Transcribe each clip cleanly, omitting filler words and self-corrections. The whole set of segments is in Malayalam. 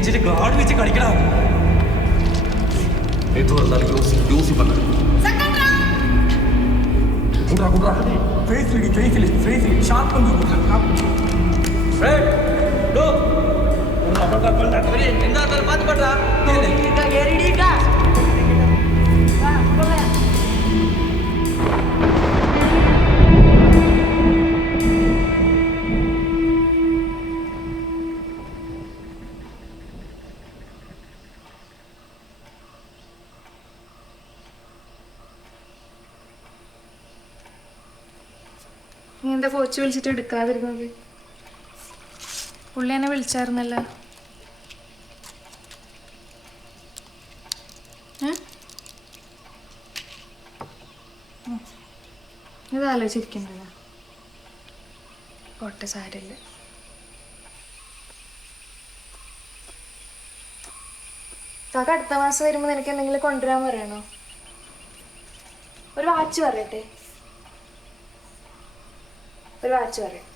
വെച്ചിട്ട് ഗാർഡ് വെച്ച് കളിക്കണം. എതു വന്നാൽ യൂസി പണ്ണ കൂടാ കൂടാ ഫേസിൽ ഷാർപ്പ് ഒന്ന് കൂടാ. എന്താ പാത്ത് പണ്ടാ നീ എന്താ കോച്ച് വിളിച്ചിട്ട് എടുക്കാതിരുന്നത്? പുള്ളി എന്നെ വിളിച്ചായിരുന്നല്ലോ. ഇത് ആലോചിച്ചിരിക്കണ്ടല്ലോ. പോട്ടെ, സാരമില്ല. കാക്ക അടുത്ത മാസം വരുമ്പോൾ നിനക്ക് എന്തെങ്കിലും കൊണ്ടുവരാൻ പറയണോ? ഒരു വാച്ച് പറയട്ടെ, ഒരു വാച്ച് പറയാം.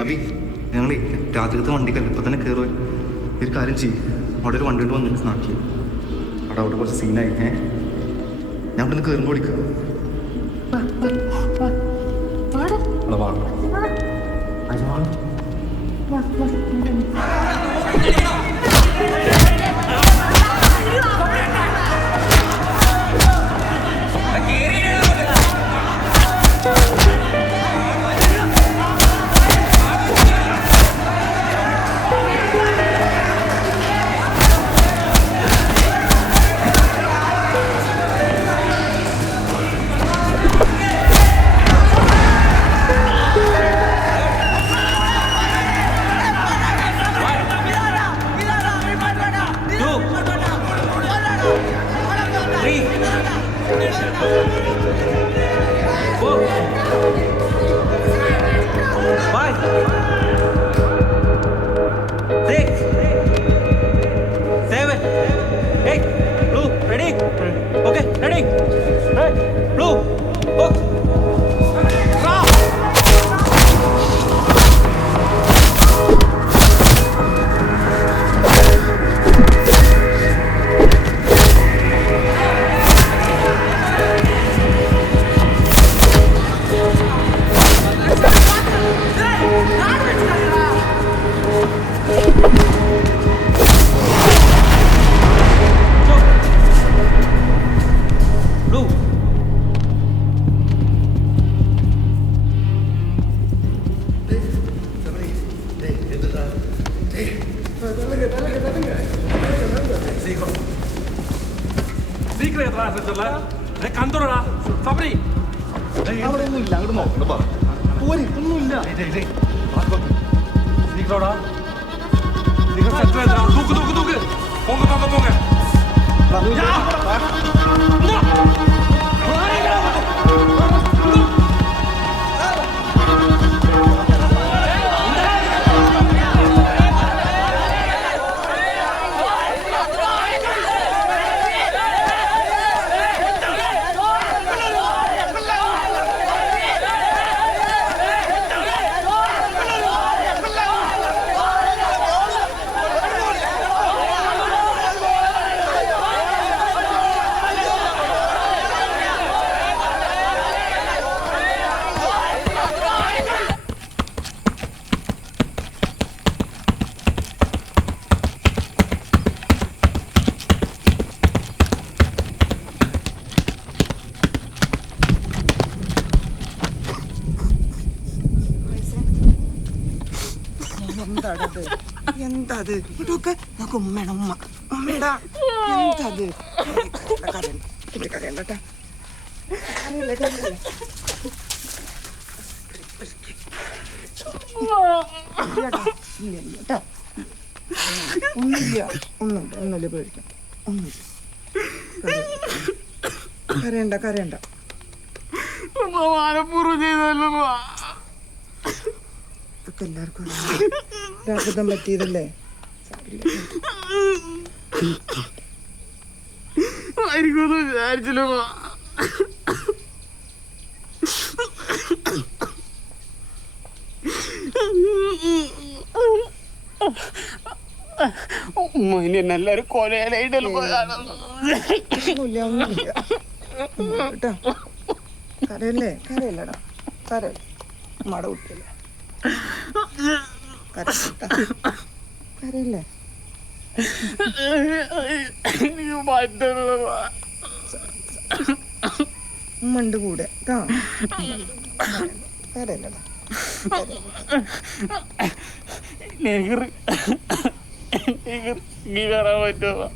അബി, ഞങ്ങൾ രാത്രികത്തെ വണ്ടിക്കല്ല ഇപ്പം തന്നെ കയറുക. ഒരു കാര്യം ചെയ്യും, അവിടെ ഒരു വണ്ടി കൊണ്ട് വന്നിട്ട് നാട്ടിൽ അവിടെ കുറച്ച് സീനായി. ഞാൻ ഇവിടെ നിന്ന് കയറുമ്പോൾ വിളിക്കാം. കണ്ടോടാ സബരി, അവിടെ ഒന്നുമില്ല, അങ്ങോട്ട് നോക്കണ്ട പോരി, ഒന്നുമില്ല. തൂക്ക് തൂക്ക് തൂക്ക്, പോങ്ങ പോങ്ങ പോങ്ങ. എന്താടത് എന്തത് ഇതൊക്കെ നോക്ക് ഉമ്മയാണ് ഉമ്മയുടെ എന്തത് കരയണ്ടട്ടാ ഒന്നുമില്ല പേടിക്കാം ഒന്നുമില്ല കരയണ്ട ഇതൊക്കെ എല്ലാവർക്കും അത്ഭുതം പറ്റിയതല്ലേ വിചാരിച്ചില്ല ഇനി എന്നെ എല്ലാരും കൊലയിലായിട്ടല്ലോ കേട്ടോ കരയല്ലടാ കരയല്ല മട കുട്ടിയല്ലേ കരയല്ലേ ഉമ്മണ്ട് കൂടെ കേട്ടോ കരയല്ലടാ കയറാൻ പറ്റുമോ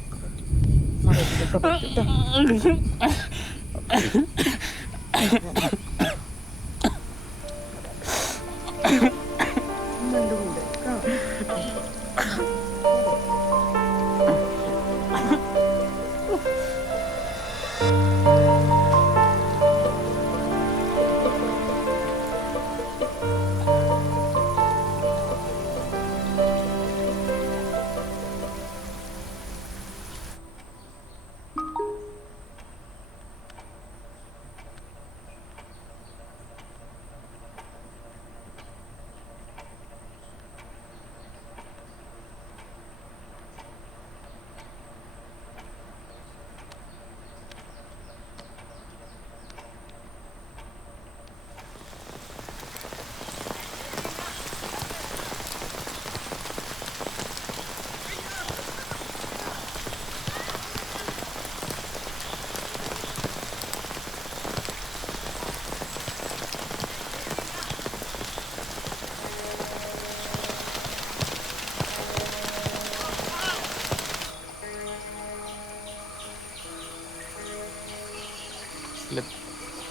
ഉമ്മണ്ട് കൂടെ കേട്ടോ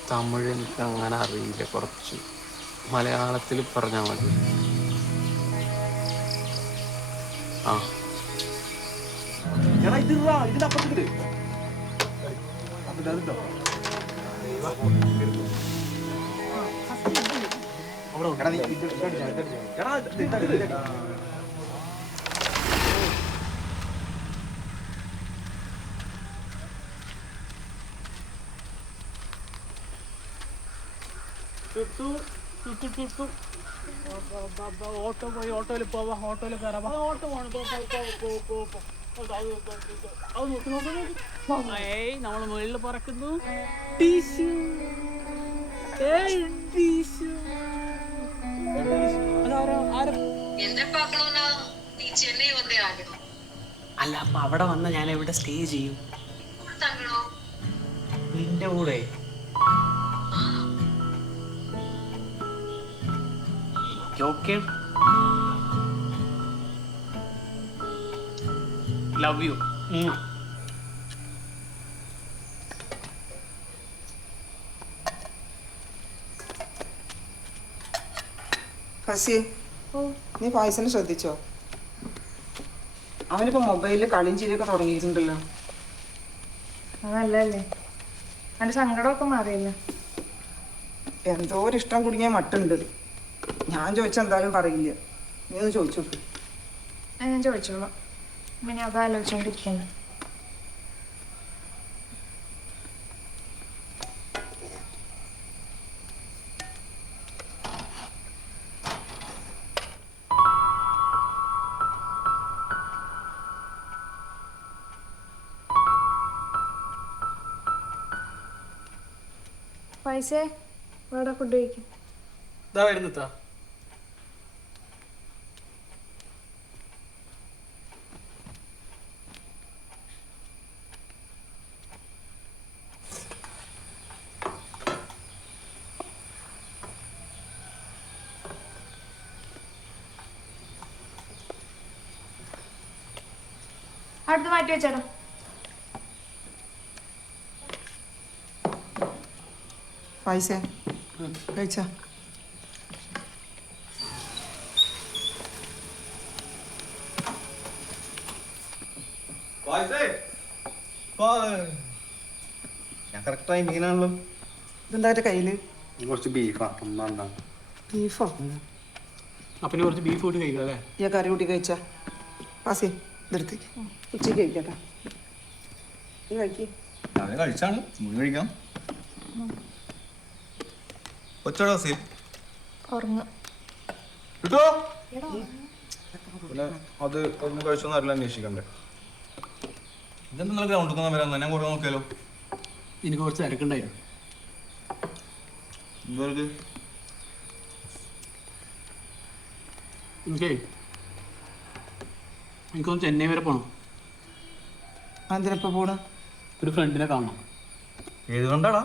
തമിഴ് എനിക്ക് അങ്ങനെ അറിയില്ല, കുറച്ച് മലയാളത്തിൽ പറഞ്ഞാൽ മതി. ആ ഓട്ടോ പോയി ഓട്ടോയിൽ പോവാം, ഓട്ടോയിൽ കയറാം. ഓട്ടോ നമ്മൾ മുകളിൽ പറക്കുന്നു. അല്ല, അപ്പൊ അവിടെ വന്ന ഞാൻ എവിടെ സ്റ്റേ ചെയ്യും? നിന്റെ കൂടെ. Okay, love you. ഫസി, നീ പായസനെ ശ്രദ്ധിച്ചോ? അവനിപ്പോ മൊബൈലിൽ കളിയും ചിരിയൊക്കെ തുടങ്ങിയിട്ടുണ്ടല്ലോ. അതല്ലേ എൻ്റെ സങ്കടമൊക്കെ മാറിയല്ലോ. എന്തോ ഒരു ഇഷ്ടം കുടുങ്ങിയ മട്ടുണ്ട്. ഞാൻ ചോദിച്ചാൽ എന്തായാലും പറയില്ല. നീ ഒന്ന് ചോദിച്ചു നോക്ക്. ഞാൻ ചോദിച്ചോളാം. പിന്നെ അത് ആലോചിച്ചോണ്ടിരിക്കുന്നു. പൈസേ ഇവിടെ ഫുഡ് കഴിക്കും. ഇതാ വരുന്നത്താ. അടുത്ത് മാറ്റി വെച്ചേടാ. പൈസ കഴിച്ച ഞാൻ കറക്റ്റായി മീനാണല്ലോ. ഇതെന്താ കയ്യില്? കുറച്ച് ബീഫാ. ബീഫോ? അപ്പം കുറച്ച് ബീഫ് കൂട്ടി കഴിക്കാം അല്ലേ? ഈ കറി കൂട്ടി കഴിച്ച പാസേ ഇതെടുത്ത് ഉച്ചയ്ക്ക് കഴിക്കട്ടാ. നീ കഴിക്ക്. ഞാൻ കഴിച്ചാണ് മുഴുവൻ കഴിക്കാം. ഒച്ചടാ സീ ഉറങ്ങ. കിട്ടോ? പിന്നെ അത് ഒന്ന് കഴിച്ചൊന്നും അറിയില്ല, അന്വേഷിക്കണ്ടേ? ഇതെന്താ ഗ്രൗണ്ടിൽ വരാൻ ഞാൻ കുറേ നോക്കിയാലോ. എനിക്ക് കുറച്ച് തിരക്കുണ്ടായിരുന്നു. എന്തോ എനിക്കൊന്ന് ചെന്നൈ വരെ പോകണം. അതിനെപ്പോ പോണ? ഒരു ഫ്രണ്ടിനെ കാണണം. ഏത് ഫ്രണ്ടാടാ?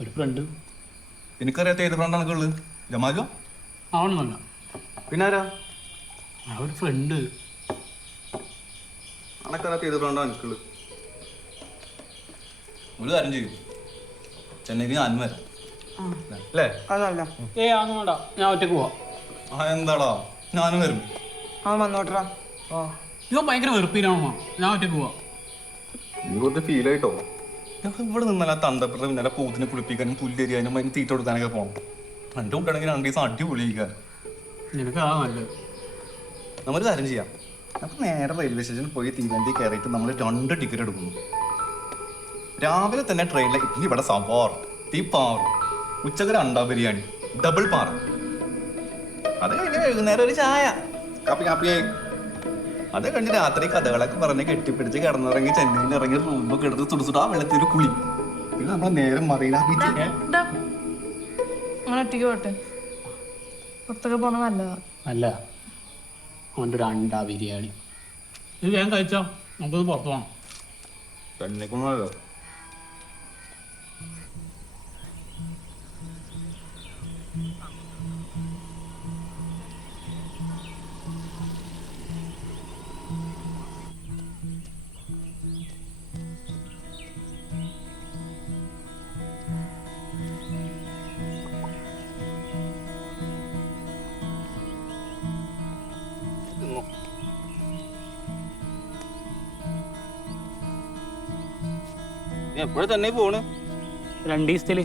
ഒരു ഫ്രണ്ട്. എനിക്കറിയാത്ത ഏത് ഫ്രണ്ടാണ് ഉള്ളത്? ജമാജോ? ആവണമെന്നല്ല. പിന്നെ ആരാ? ആ ഒരു ഫ്രണ്ട്. അണക്കറിയാത്ത ഏത് ഫ്രണ്ടാണ് എനിക്കുള്ളത്? ഒരു കാര്യം ചെയ്യും, ചെന്നൈക്ക് ഞാൻ വരാം അല്ലേ? അതല്ല അതൊന്നും വേണ്ട, ഞാൻ ഒറ്റക്ക് പോവാം. ആ എന്താടാ, ഞാനും വരും. അവൻ വന്നോട്ടറാ. ഇവ ഭയങ്കര വെറുപ്പിനാണോ? ഞാൻ ഒറ്റക്ക് പോവാം. നീ കുറച്ച് ഫീൽ ആയിട്ടോ. ഞങ്ങൾ ഇവിടെ നിന്നല്ല തന്തപ്പെട്ട പിന്നാലെ പൂത്തിനെ കുളിപ്പിക്കാനും പുല്ലെരിയാനും അതിന് തീറ്റ കൊടുക്കാനൊക്കെ പോകണം. എൻ്റെ കുട്ടിയാണെങ്കിൽ 2 ദിവസം അടിപൊളിയിക്കാൻ. നിനക്ക് അതാ നല്ലത്. നമ്മളൊരു കാര്യം ചെയ്യാം, നമുക്ക് നേരെ റെയിൽവേ സ്റ്റേഷനിൽ പോയി തീവണ്ടി കയറിയിട്ട് നമ്മൾ 2 ടിക്കറ്റ് എടുക്കുന്നു. രാവിലെ തന്നെ ട്രെയിനിൽ ഇഡ്ഡലി ഇവിടെ സവാർ തീപ്പാറ്, ഉച്ചക്ക് 2 ബിരിയാണി ഡബിൾ പാറ, അത് കഴിഞ്ഞ് വൈകുന്നേരം ഒരു ചായ കാപ്പിയായി. അത് കഴിഞ്ഞ് രാത്രി കഥകളൊക്കെ പറഞ്ഞ് കെട്ടിപ്പിടിച്ച് കിടന്നിറങ്ങി ചെന്നൈയിൽ ഇറങ്ങി റൂമൊക്കെ എടുത്ത് സുടുസുടാ വെള്ളത്തിൽ ഒരു കുളി. പിന്നെ നമ്മൾ നേരെ മറീന ബീച്ച്. അങ്ങനെ ഒറ്റയ്ക്ക് പോട്ടെ, പുറത്തൊക്കെ പോണ നല്ലതാ. അല്ല, അവൻ്റെ ഒരു അണ്ട ബിരിയാണി ഇത് ഞാൻ കഴിച്ചോ. നമുക്കൊന്ന് പുറത്ത് പോകണം. ചെന്നൈക്കൊന്നുമല്ലോ. എപ്പോഴും തന്നെ പോണ് 2 ദിവസത്തില്.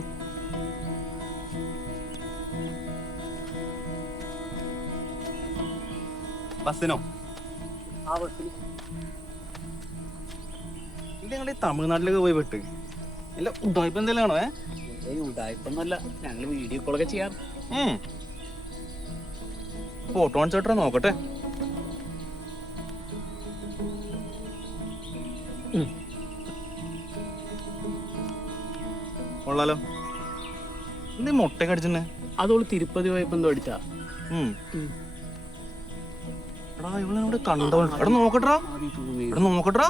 ബസ്സിനോ? ഇത് ഞങ്ങൾ തമിഴ്നാട്ടിലേക്ക് പോയി പെട്ട് ഇല്ല ഉടായ്പ എന്തെങ്കിലും ആണോ? ഉടായ്പൊന്നുമല്ല, ഞങ്ങൾ വീഡിയോ കോളൊക്കെ ചെയ്യാറ്. ഫോട്ടോ കാണിച്ചോട്ടെ നോക്കട്ടെ. കൊള്ളാലോ. എന്ത് മുട്ടയൊക്കെ അടിച്ചെന്നെ? അതോള് തിരുപ്പതി പോയപ്പോ എന്തോ അടിച്ചാ. എടാ ഇവിടെ കണ്ടോ? ഇവിടെ നോക്കട്ടാ, ഇവിടെ നോക്കട്ടാ.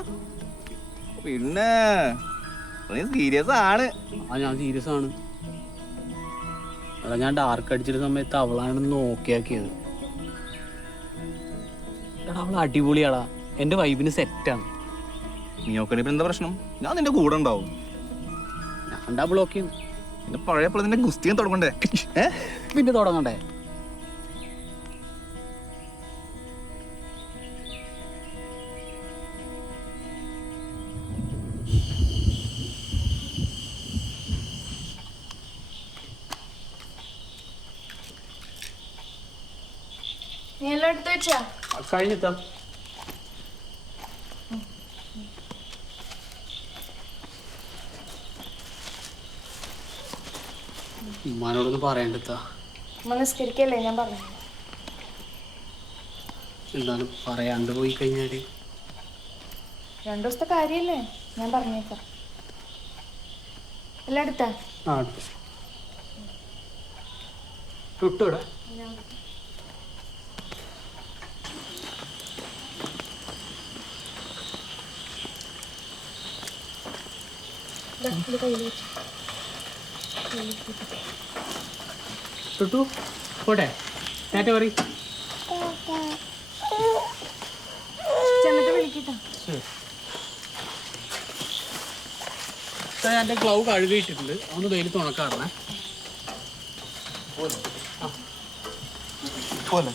പിന്നെ സീരിയസ് ആണ്. ഞാൻ സീരിയസ് ആണ്. എടാ ഞാൻ ഡാർക്ക് അടിച്ചിട്ട് സമയത്ത് അവളാണ് നോക്കിയാക്കിയത്. എടാ അവൾ അടിപൊളിയാടാ, എന്റെ വൈബിന് സെറ്റാണ്. നീ നോക്കണ എന്താ പ്രശ്നം? ഞാൻ നിന്റെ കൂടെ ഉണ്ടാവും. ഞാൻ ഡബിൾ ഓക്കെ. പിന്നെ പഴയ പോലെ നിന്റെ ഗുസ്തിയും തുടങ്ങണ്ടേ? പിന്നെ തുടങ്ങണ്ടേ? നീ എല്ലാം എടുത്ത് വെച്ചാ? കഴിഞ്ഞെത്താം. ഉമ്മാനോടൊന്ന് പറയണ്ടെത്താ. ഉമ്മ നിസ്കരിക്കല്ലേ, ഞാൻ പറഞ്ഞു. എന്തായാലും പറയാണ്ട് പോയി കഴിഞ്ഞാല് 2 ദിവസത്തെ കാര്യല്ലേ, ഞാൻ പറഞ്ഞേക്കാം. എല്ലാം എടുത്താ? ചുട്ടൂടെ ചുട്ടു പോട്ടെ. ടാറ്റ പറ. ചെന്നിട്ട് വിളിക്കട്ടോ. ഞാൻ എൻ്റെ ഗ്ലൗ കഴുകിയിട്ടിട്ടുണ്ട്, അതൊന്ന് വെയിലത്ത് ഉണക്കാറണേ. പോലെ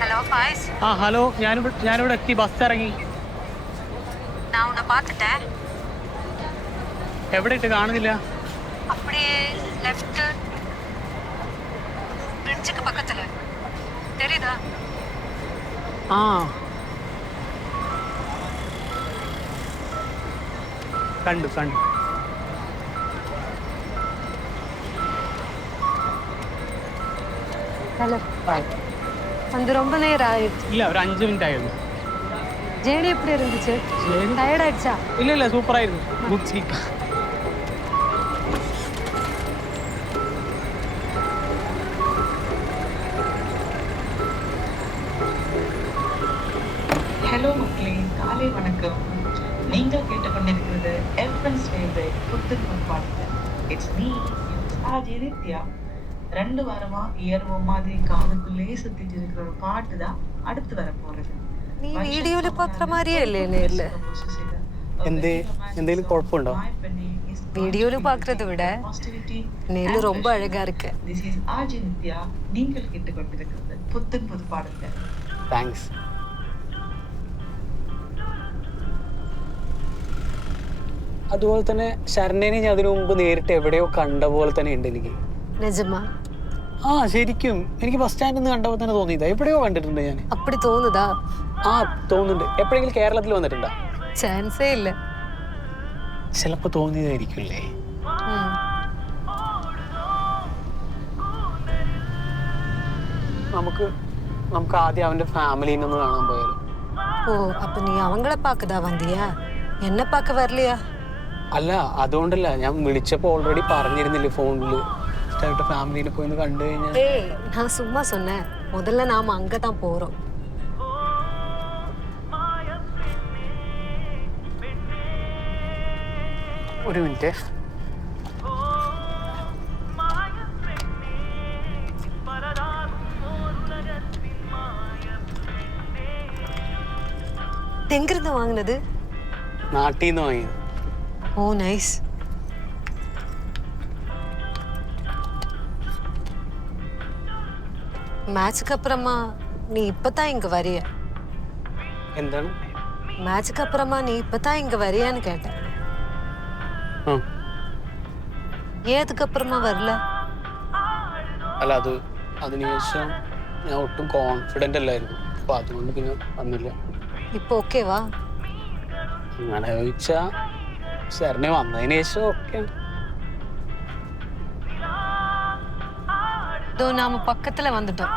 ஹலோ ஃபாய்ஸ். ആ ഹലോ, ഞാനിവിടെ എത്തി, ബസ് ഇറങ്ങി. நான் உன்னை பார்த்துட்டேன். എവിടെ ഇട്ട് കാണുന്നില്ല? அப்படியே லெஃப்ட் பிரிட்ஜுக்கு பக்கத்துல தெரியுதா? ആ കണ്ടു. ஹலோ வந்து ரொம்ப நேரம் ஆயிடுச்சு. ഇല്ല, ഒരു 5 മിനിറ്റ് ആയിരുന്നു. ஜேர்னி எப்படி இருந்துச்சு? டயர்ட் ஆயிடுச்சா? ഇല്ല സൂപ്പറായിരുന്നു. Good sleep. ஹலோ மக்களே, காலை வணக்கம். நீங்கள் கேட்டுக்கொண்டிருக்கிறது எஃப்எம்ஸ் ஃபேவரட் புத்துக்கும் பாட்டு. It's me RJ Nithya. 2 வாரமா இயர்வோ மாதிரி காதுக்குள்ளே சுத்திட்டு இருக்கிற ஒரு பாட்டு தான் அடுத்து வர போறது. നീ വീഡിയോയില് പാത്ര മാറിയല്ലേ നേരില്? എന്തെങ്കിലും കുഴപ്പമുണ്ടോ? வீடியோல பாக்குறத விட நேர்ல ரொம்ப அழகா இருக்கு. This is RJ Nithya. நீங்கள் கேட்டுக்கொண்டிருக்கிறது புத்தும் புது பாடல்கள். താങ്ക്സ്. അതുപോലെ തന്നെ ശരണേനെ ഞാൻ അതിനു മുമ്പ് നേരിട്ട് എവിടെയോ കണ്ട പോലെ തന്നെ ഉണ്ട് എനിക്ക്. நிஜமா? ആ ശരിക്കും എനിക്ക് ബസ് സ്റ്റാൻഡിൽ നിന്ന് കണ്ടപ്പോൾ തന്നെ തോന്നിയതാ, എവിടെയോ കണ്ടിട്ടുണ്ട് ഞാൻ. அப்படி தோணுதா? ആ തോന്നുന്നുണ്ട്. എപ്പോഴെങ്കിലും കേരളത്തിൽ വന്നിട്ടുണ്ടോ? சான்ஸே இல்ல. ചിലപ്പോ തോന്നിയതായിരിക്കില്ലേ? നമുക്ക് ആദ്യം അവന്റെ ഫാമിലിനെ ഒന്ന് കാണാൻ പോയാലോ? ஓ, அப்ப நீ அவங்கள பாக்கதா வந்தியா? என்ன பார்க்க வரலையா? അല്ല, അതുകൊണ്ടല്ല, ഞാൻ വിളിച്ചപ്പോൾ ഓൾറെഡി പറഞ്ഞിരുന്നില്ലേ ഫോണില് ഫാമിലിനെ പോയി കണ്ടു കഴിഞ്ഞാൽ. ஏய், நான் சும்மா சொன்னேன். முதல்ல நாம அங்கதான் போறோம். ഒരു മിനിറ്റ്. எங்கிருந்து வாங்கினது? നാട്ടിൽ നിന്ന് വാങ്ങിയത്. ஓ நைஸ். மேட்ச்க்கு அப்புறமா நீ இப்பதான் இங்க வரியா? എന്താണ്? மேட்ச்க்கு அப்புறமா நீ இப்பதான் இங்க வரியான்னு கேட்டேன். ஏன் அதுக்கப்புறமா வரல? അല്ല, അതിനുശേഷം ഞാൻ ഒട്ടും കോൺഫിഡൻ്റ് അല്ലായിരുന്നു, അപ്പോൾ അതുകൊണ്ട് പിന്നെ വന്നില്ല. இப்போ ஓகேவா? അങ്ങനെ ചോദിച്ചാ ശരണെ വന്നതിന് ശേഷം ഓക്കെ. இதோ நாம பக்கத்துல வந்துட்டோம்.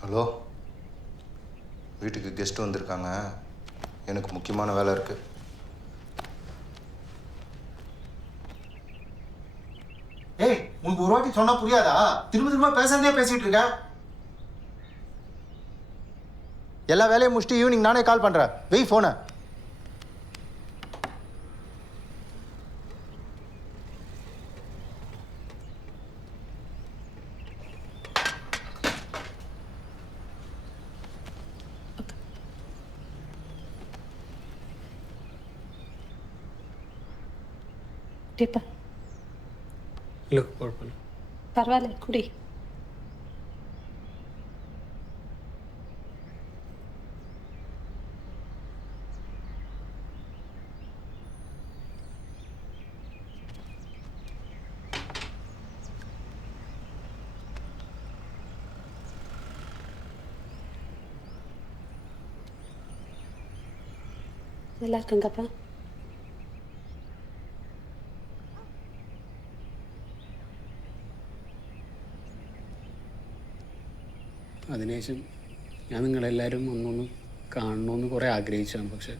ஹலோ, வீட்டுக்கு கெஸ்ட் வந்திருக்காங்க, எனக்கு முக்கியமான வேலை இருக்குது. ஏய், உனக்கு ஒரு வாட்டி சொன்னா புரியாதா? திரும்ப பேசுறதே பேசிட்டு இருக்க. எல்லா வேலையும் முடிச்சுட்டு ஈவினிங் நானே கால் பண்றேன். வெய் போனை. ഇല്ല കുഴപ്പമില്ല. പരവായില്ല കുടി. நல்லா இருக்குங்கப்பா. അതിനുശേഷം ഞാൻ നിങ്ങളെല്ലാവരും ഒന്നൊന്ന് കാണണമെന്ന് കുറേ ആഗ്രഹിച്ചതാണ്. പക്ഷെ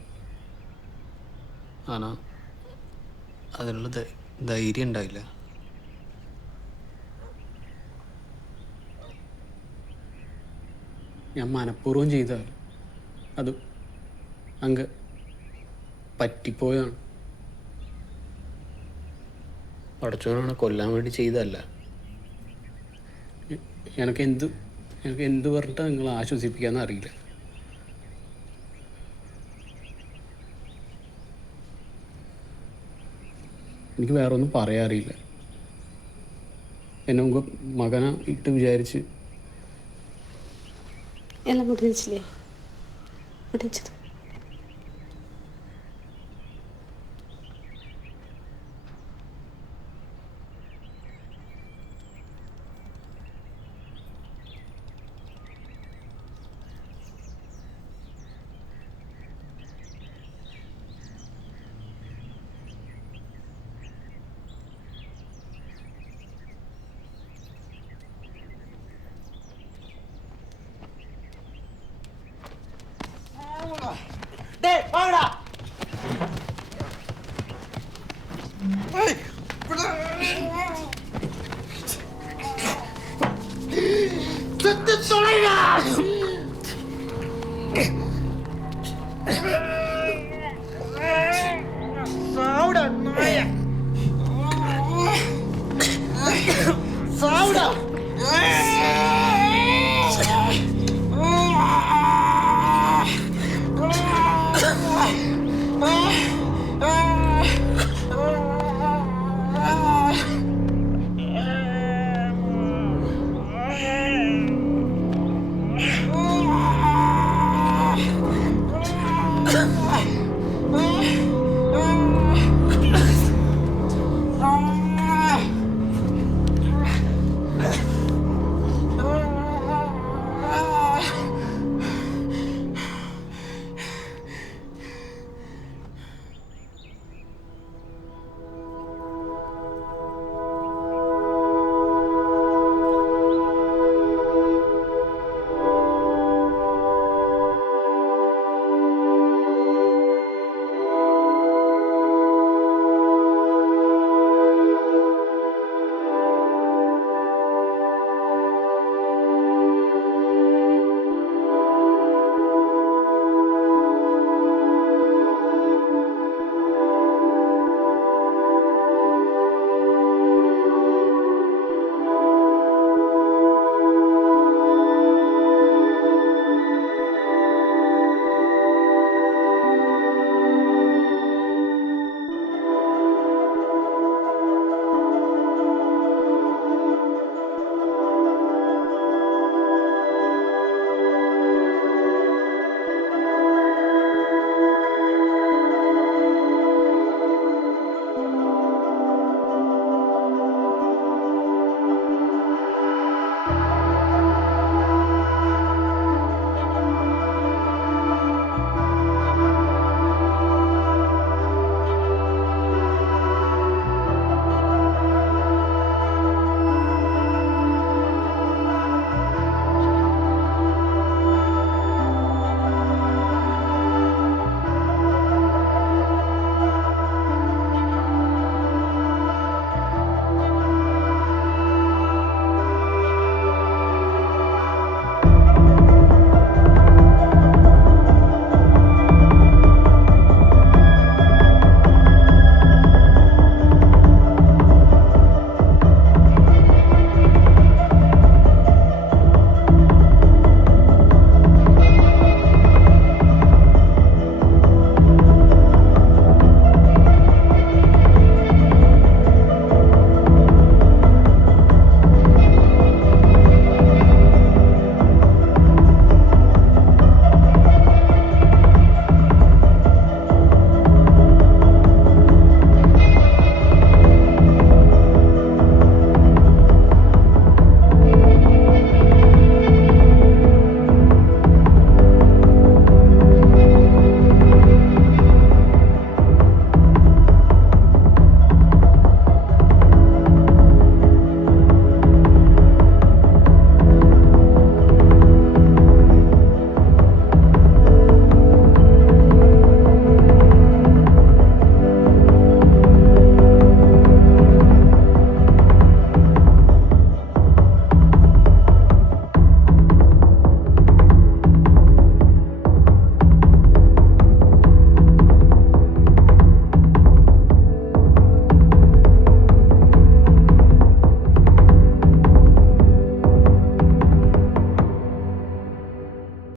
ആണോ അതിനുള്ള ധൈര്യം ഉണ്ടായില്ല. ഞാൻ മനഃപൂർവ്വം ചെയ്തതാണ്. അത് അങ്ങ് പറ്റിപ്പോയാണ്. പടച്ചോനാണ് കൊല്ലാൻ വേണ്ടി ചെയ്തതല്ല. എനിക്ക് എന്ത് പറഞ്ഞിട്ടാണ് നിങ്ങൾ ആശ്വസിപ്പിക്കാമെന്ന് അറിയില്ല. എനിക്ക് വേറെ ഒന്നും പറയാൻ അറിയില്ല. എന്നെ മുമ്പ് മകനെ ഇട്ട് വിചാരിച്ച് എല്ലാം മുടിഞ്ഞില്ലേ? മുടിഞ്ഞത് செத்து தொலைடா.